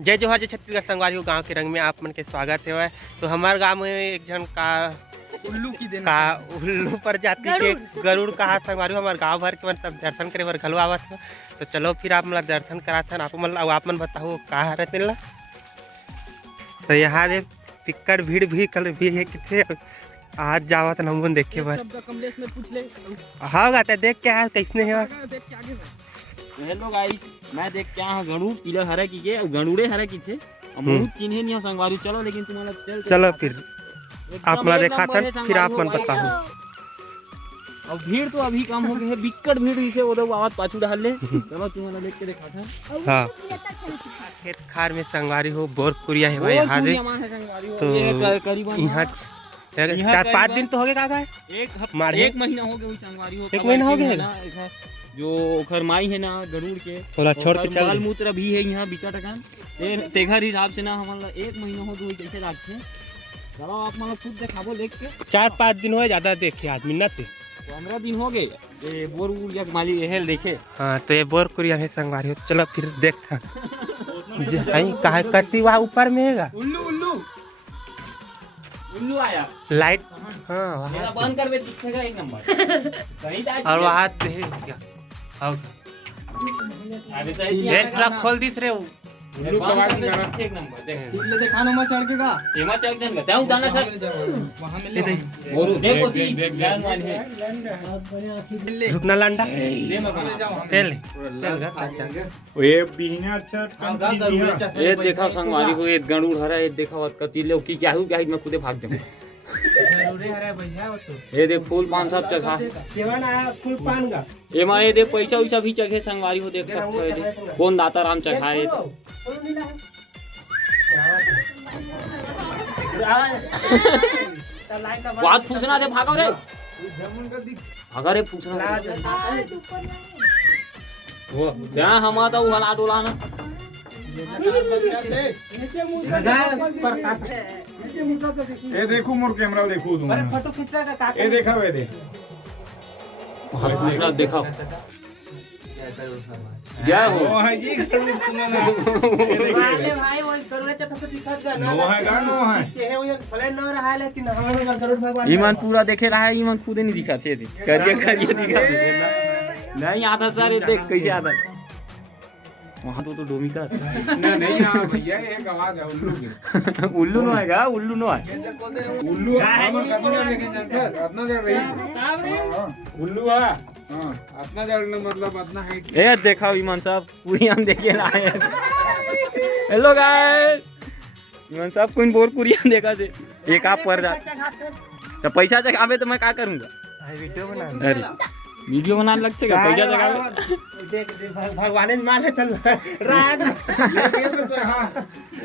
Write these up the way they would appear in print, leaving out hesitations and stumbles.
जय जोहार जय छत्तीसगढ़ संगवारी गांव के रंग में आप मन के स्वागत है। तो हमारे गांव में एक जन का उल्लू प्रजाति के गरुड़ कहा संगवारी हमारे गांव भर के मतलब दर्शन करे बर घलो आवत है। तो चलो फिर आप मतलब दर्शन कराथन आप मन बताओ कहा रहते ला। तो यहाँ दे टिक्कर भीड़ भी कल भी है किथे आज जावत हम देखे बर हाँ गाता देख के आया कैसने है। हेलो गाइस, मैं देख के आया गणू पीला हरा की के गणुड़े हरा की थे बहुत चिन्हे नहीं संगवारी। चलो लेकिन तुम्हारा चलो फिर आप मला देखा था फिर आप मन बताओ। अब भीड़ तो अभी कम हो गई है, बिकट भीड़ इसे उधर आवाज पाछू डाल ले। चलो तुम्हारा देख के देखा था। हाँ खेत खार में संगवारी हो बोर कुरिया है भाई यहाँ दे। तो करीबन यहाँ 4-5 दिन तो हो गए काका एक महीना हो गया संगवारी हो। एक महीना हो गया जो खरमाई है ना गरुड़ के थोड़ा छोड़ के चल माल मूत्र भी है यहाँ बिकट का तेघर हिसाब से ना हमारा एक महीना हो गया कैसे रखते। चलो आप मतलब खुद दिखाबो देख के 4-5 दिन हो ज्यादा देखे आदमी ना थे 15 दिन हो गए ये बोर उड़ माली हेल देखे। हाँ तो ये बोर कुरिया है संगवारी हो। चलो फिर देखता कहा करती वहाँ ऊपर में हैगा उल्लू उल्लू उल्लू आया लाइट। हाँ मेरा बंद कर दिखेगा एक नंबर कहीं और वहाँ ये ट्रक खोल दी रे उल्लू का आवाज एक नंबर देख ले दिखाना मत चढ़ के का एमा चढ़ देंगे तू जाना सर वहां मिल ले और देखो थी जान वाली है रुकना लंडा ले मैं जाओ ले ये बिहना अच्छा ये देखा संगवारी को ये गणुड़ हरा ये देखा कतीले की क्या मैं खुदे भाग दूं जरूरी है भैया वो तो ये देख फूल पान सब चखा केवन आया फूल पान का एमा ये देख पैसा वैसा भी चखे संगवारी हो देख सकते हो। ये कौन दाता राम चखाए बात पूछना दे भागो रे अगर ये पूछना वो क्या हमारा वो हला डोला ना ये देखो मोर कैमरा देखो तुम फोटो खींचना का ये देखा वे दे दूसरा देखा क्या हो वो है जी वाले भाई वो करोड़े चक्कर से दिखत गा नो है गा नो है ये वो भले न रहा है लेकिन हमारे गरुड़ भगवान ईमान पूरा देखे रहा है ईमान खुद नहीं दिखा थे करिए दिखा नहीं आता सर ये देख कैसे आता वहाँ तो डोमी का नहीं हां भैया एक आवाज है उल्लू की उल्लू नो आएगा उल्लू नो है उल्लू हमर कतना लेके जानते अपना जड़ रही उल्लू है हां अपना जड़ना मतलब अपना हाइट ए देखा ईमान साहब पूरी हम देखे लाए हेलो गाइस ईमान साहब कोई बोर पूरी हम देखा थे एक आप पर जा तो पैसा चकावे तो मैं क्या करूंगा वीडियो बना अरे वीडियो बनाने लगते क्या पैसा चकावे देख भगवान ने माने चल राग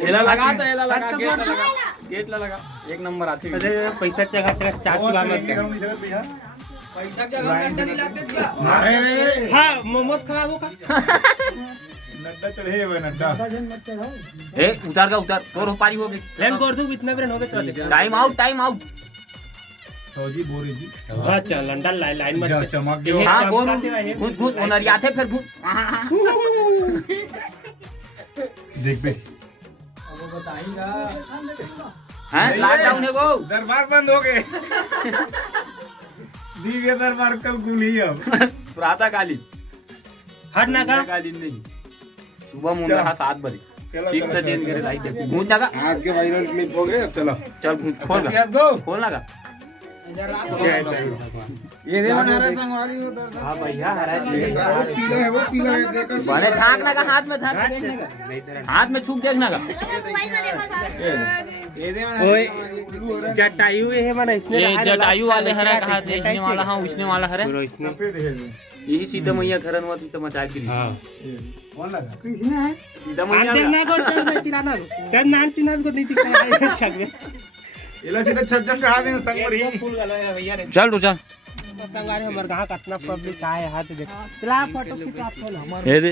एला लगा तो एला लगा गेट लगा एक नंबर आती है। अरे पैसा चढ़ा तेरा चाची वाला पैसा क्या गंडा नहीं लाते हां मोमोज खाओ का नड्डा चढ़े हुए नड्डा ए उतार तोर पारी हो गई लेन कर दू इतना बेर हो गए चल टाइम आउट फौजी बोरी जी अच्छा लंडन लाइन में चमक गयो हां घुस ओनरिया थे फिर घुस देख बे अब बताएगा हैं लॉकडाउन है वो दरबार बंद हो गए दिव्य दरबार कल खुली अब प्रातः कालीन हर ना का कालीन नहीं सुबह मुंडा 7 बजे शिफ्ट चेंज करे लाइट दे घूम जागा आज के वायरल क्लिप हो गए। चलो चल खोल लगा ये दे बना रहा संगवारी उधर हां भैया हरा पीला है वो पीला है देख बने छाक लगा हाथ में धर देखने का हाथ में छूक देखना का ये दे ओए जटायु है माने इसने ये जटायु वाले हरा कहा थे इसने वाला हां उसने वाला हरा पूरा इसने यही सीता मैया घरन हुआ तो मचा के हां कौन लगा किसने है सीता मैया देखना को चल किराना क्या नान चिनान को नहीं दिखा छक इला सीधा छज्जन चढ़ा देंगे संगवारी फूल गला है भैया रे चल रुचा संगवारी हमर गांव कितना पब्लिक आए हाथ देख चला फोटो खिंचा फोन हमर ये दे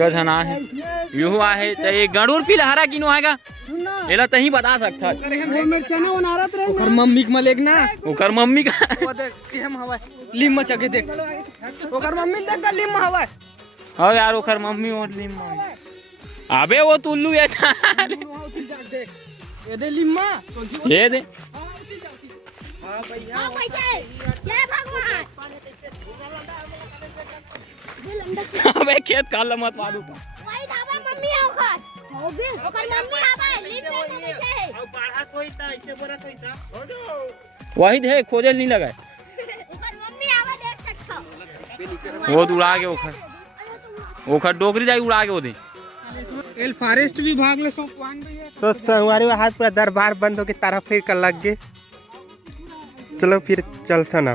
कजना है यो आहे त ये गणुर पीला हरा किनो आएगा एला तही बता सकता वो मिर्चा ना उनारत रहे ओकर मम्मी के मलेक ना ओकर मम्मी का वो देख केम हवा लिम मचा के देख ओकर मम्मी देख का लिम हवा हां यार ओकर मम्मी और लिम अबे वो तो उल्लू ऐसा ये दे लिम्मा ये दे हां भैया हाँ भैया जय भगवान अबे खेत काला मत मारू वही धाबा मम्मी आओ खा हो बे ओकर मम्मी आवा लिफ्ट में अब बाढ़ा कोई था ऐसे बोला कोई था वही दे खोजे नहीं लगा ओकर मम्मी आवा देख सकता वो तो उड़ा के ओखर डोकरी जाई उड़ा के वो दे एल फॉरेस्ट विभाग ले सौंपवान भैया तो संगवारी हाथ पूरा दरबार बंद होके तारा फिर कर लग गए। चलो फिर चलता ना।